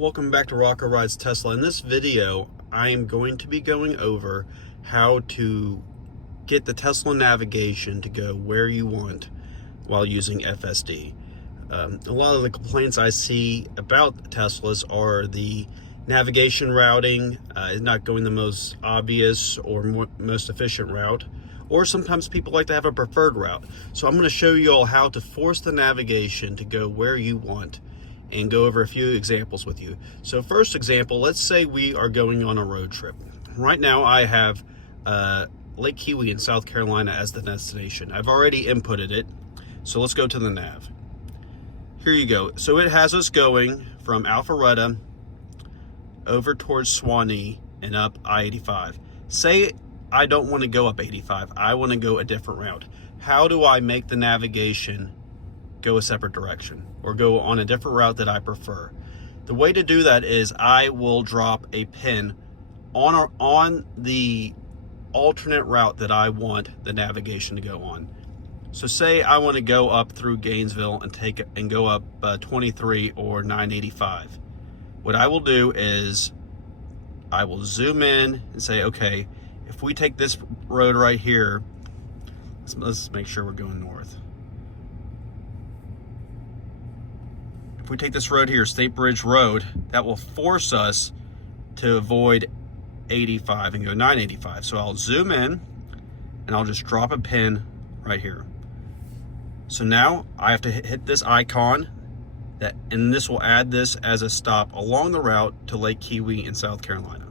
Welcome back to Rocco Rides Tesla. In this video, I am going to be going over how to get the Tesla navigation to go where you want while using FSD. A lot of the complaints I see about Teslas are the navigation routing is not going the most obvious or most efficient route, or sometimes people like to have a preferred route. So I'm going to show you all how to force the navigation to go where you want and go over a few examples with you. So first example, let's say we are going on a road trip. Right now I have Lake Kiwi in South Carolina as the destination. I've already inputted it, so let's go to the nav. Here you go. So it has us going from Alpharetta over towards Swanee and up I-85. Say I don't want to go up 85, I want to go a different route. How do I make the navigation go a separate direction or go on a different route that I prefer? The way to do that is I will drop a pin on the alternate route that I want the navigation to go on. So say I want to go up through Gainesville and take it and go up 23 or 985. What I will do is I will zoom in and say, okay, if we take this road right here, let's make sure we're going north. If we take this road here, State Bridge Road, that will force us to avoid 85 and go 985. So I'll zoom in and I'll just drop a pin right here. So now I have to hit this icon, and this will add this as a stop along the route to Lake Kiwi in South Carolina.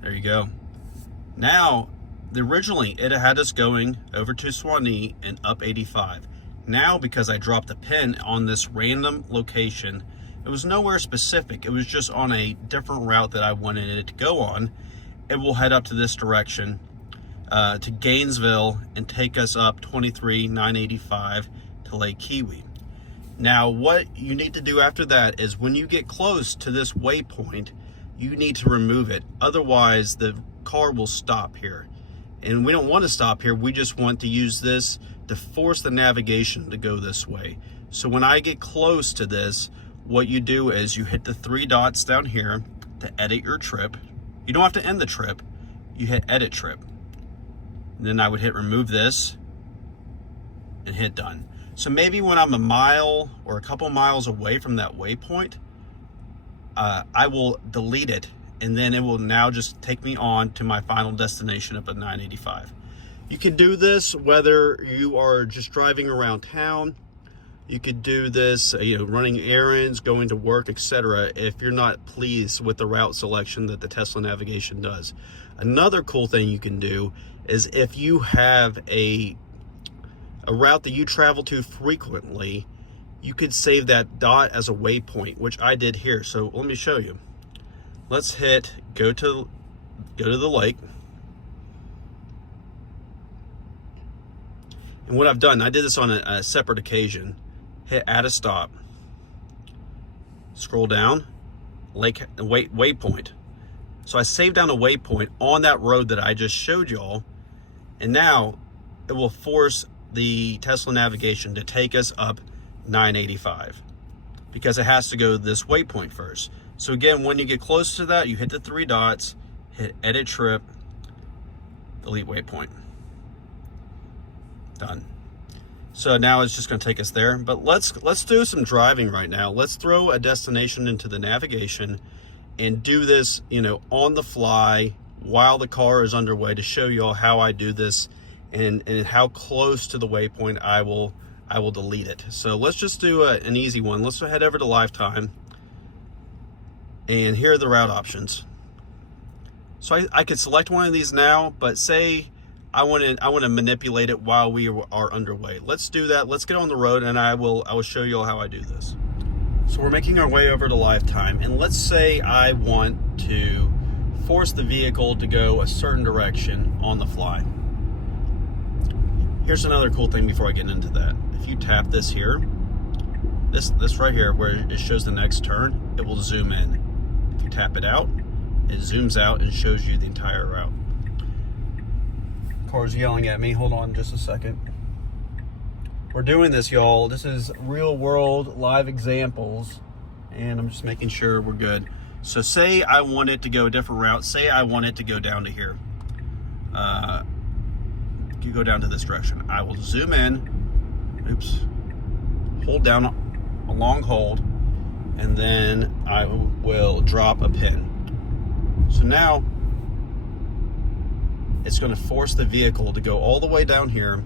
There you go. Now, originally it had us going over to Swanee and up 85. Now, because I dropped the pin on this random location, it was nowhere specific. It was just on a different route that I wanted it to go on. It will head up to this direction to Gainesville and take us up 23 985 to Lake Kiwi. Now, what you need to do after that is when you get close to this waypoint, you need to remove it. Otherwise, the car will stop here. And we don't want to stop here. We just want to use this to force the navigation to go this way. So when I get close to this, what you do is you hit the three dots down here to edit your trip. You don't have to end the trip. You hit edit trip. And then I would hit remove this and hit done. So maybe when I'm a mile or a couple miles away from that waypoint, I will delete it, and then it will now just take me on to my final destination up at 985. You can do this whether you are just driving around town. You could do this, running errands, going to work, etc. if you're not pleased with the route selection that the Tesla navigation does. Another cool thing you can do is if you have a route that you travel to frequently, you could save that dot as a waypoint, which I did here. So let me show you. Let's hit go to the lake. And what I've done, I did this on a separate occasion. Hit add a stop. Scroll down, waypoint. So I saved down a waypoint on that road that I just showed y'all, and now it will force the Tesla navigation to take us up 985 because it has to go this waypoint first. So again, when you get close to that, you hit the three dots, hit edit trip, delete waypoint. Done. So now it's just going to take us there. But let's do some driving right now. Let's throw a destination into the navigation and do this, on the fly while the car is underway to show you all how I do this and how close to the waypoint I will delete it. So let's just do an easy one. Let's head over to Lifetime, and here are the route options. So I could select one of these now, but say I want to manipulate it while we are underway. Let's do that. Let's get on the road, and I will show you all how I do this. So we're making our way over to Lifetime, and let's say I want to force the vehicle to go a certain direction on the fly. Here's another cool thing before I get into that. If you tap this here, this right here where it shows the next turn, it will zoom in. If you tap it out, it zooms out and shows you the entire route. Car's yelling at me. Hold on just a second. we're doing this, y'all. This is real world live examples, and I'm just making sure we're good. So say I want it to go a different route. Say I want it to go down to here. You go down to this direction. I will zoom in. Oops. Hold down a long hold, and then I will drop a pin. So now it's going to force the vehicle to go all the way down here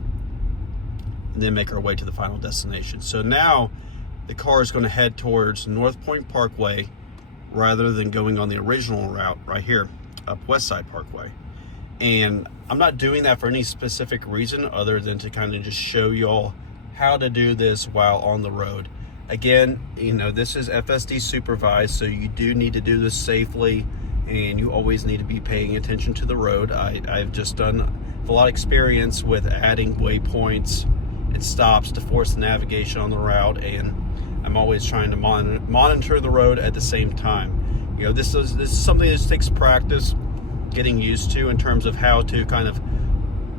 and then make our way to the final destination. So now the car is going to head towards North Point Parkway rather than going on the original route right here up West Side Parkway. And I'm not doing that for any specific reason other than to kind of just show y'all how to do this while on the road. Again, you know, this is FSD supervised, so you do need to do this safely, and you always need to be paying attention to the road. I've just done a lot of experience with adding waypoints and stops to force the navigation on the route, and I'm always trying to monitor the road at the same time. You know, this is something that takes practice getting used to in terms of how to kind of,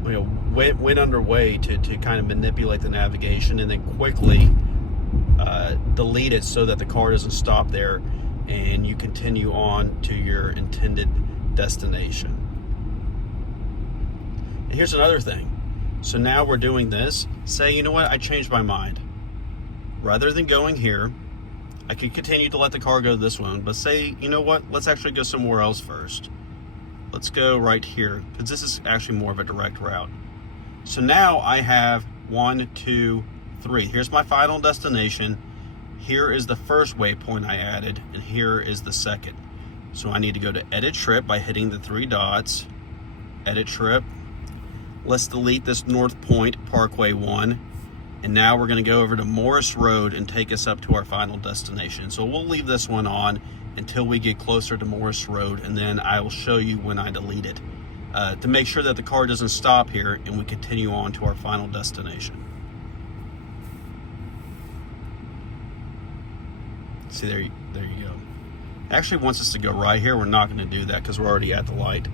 you know, when underway to kind of manipulate the navigation and then quickly delete it so that the car doesn't stop there and you continue on to your intended destination. And here's another thing. So now we're doing this. Say, you know what, I changed my mind. Rather than going here, I could continue to let the car go this one, but say, you know what, let's actually go somewhere else first. Let's go right here, because this is actually more of a direct route. So now I have 1, 2, 3. Here's my final destination. Here is the first waypoint I added, and here is the second. So I need to go to edit trip by hitting the 3 dots. Edit trip. Let's delete this North Point Parkway 1. And now we're going to go over to Morris Road and take us up to our final destination. So we'll leave this one on until we get closer to Morris Road, and then I will show you when I delete it to make sure that the car doesn't stop here and we continue on to our final destination. See, there you go. Actually wants us to go right here. We're not going to do that because we're already at the light.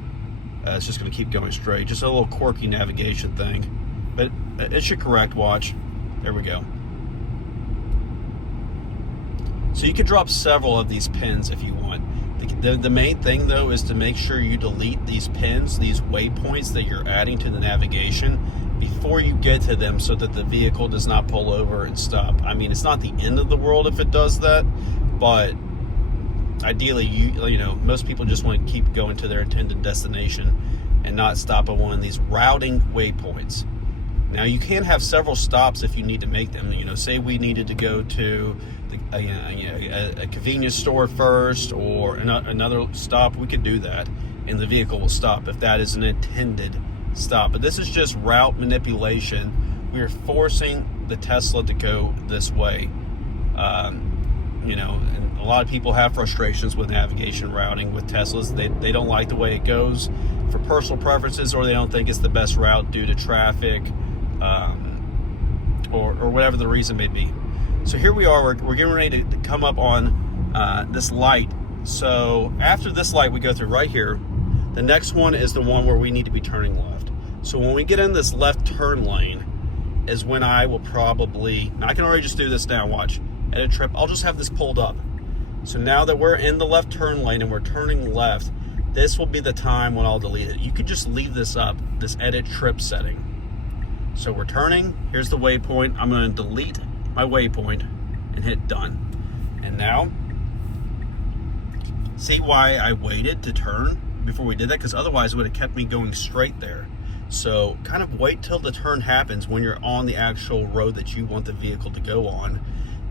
It's just going to keep going straight. Just a little quirky navigation thing, but it should correct. Watch. There we go. So you can drop several of these pins if you want. The main thing though is to make sure you delete these pins, these waypoints that you're adding to the navigation before you get to them so that the vehicle does not pull over and stop. I mean, it's not the end of the world if it does that, but ideally you know, most people just want to keep going to their intended destination and not stop at one of these routing waypoints. Now you can have several stops if you need to make them. You know, say we needed to go to a convenience store first or another stop, we could do that and the vehicle will stop if that is an intended stop. But this is just route manipulation. We are forcing the Tesla to go this way. You know, and a lot of people have frustrations with navigation routing with Teslas. They don't like the way it goes for personal preferences, or they don't think it's the best route due to traffic, or whatever the reason may be. So here we are, we're getting ready to come up on this light. So after this light we go through right here, the next one is the one where we need to be turning left. So when we get in this left turn lane is when I will probably, I can already just do this now, watch, edit trip, I'll just have this pulled up. So now that we're in the left turn lane and we're turning left, this will be the time when I'll delete it. You could just leave this up, this edit trip setting. So we're turning, here's the waypoint. I'm going to delete my waypoint and hit done. And now, see why I waited to turn before we did that? Because otherwise it would have kept me going straight there. So kind of wait till the turn happens when you're on the actual road that you want the vehicle to go on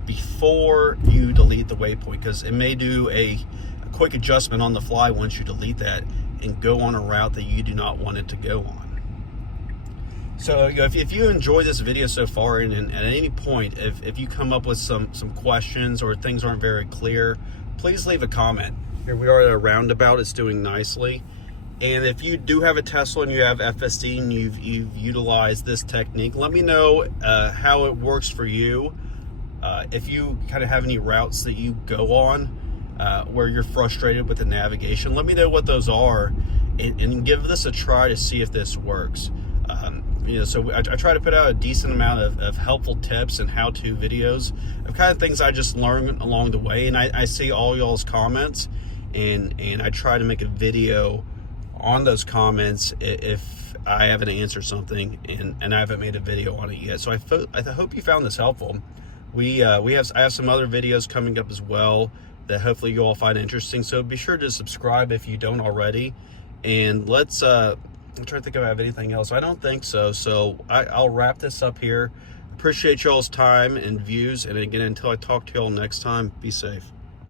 before you delete the waypoint, because it may do a quick adjustment on the fly once you delete that and go on a route that you do not want it to go on. So if you enjoy this video so far, and at any point if you come up with some questions or things aren't very clear, please leave a comment. Here we are at a roundabout, it's doing nicely. And if you do have a Tesla and you have FSD and you've utilized this technique, let me know how it works for you. If you kind of have any routes that you go on where you're frustrated with the navigation, let me know what those are and give this a try to see if this works. So I try to put out a decent amount of helpful tips and how-to videos of kind of things I just learned along the way. And I see all y'all's comments, and I try to make a video on those comments if I haven't answered something and I haven't made a video on it yet. So I hope you found this helpful. I have some other videos coming up as well that hopefully you all find interesting. So be sure to subscribe if you don't already. And let's I'm trying to think if I have anything else. I don't think so. So I'll wrap this up here. Appreciate y'all's time and views. And again, until I talk to y'all next time, be safe.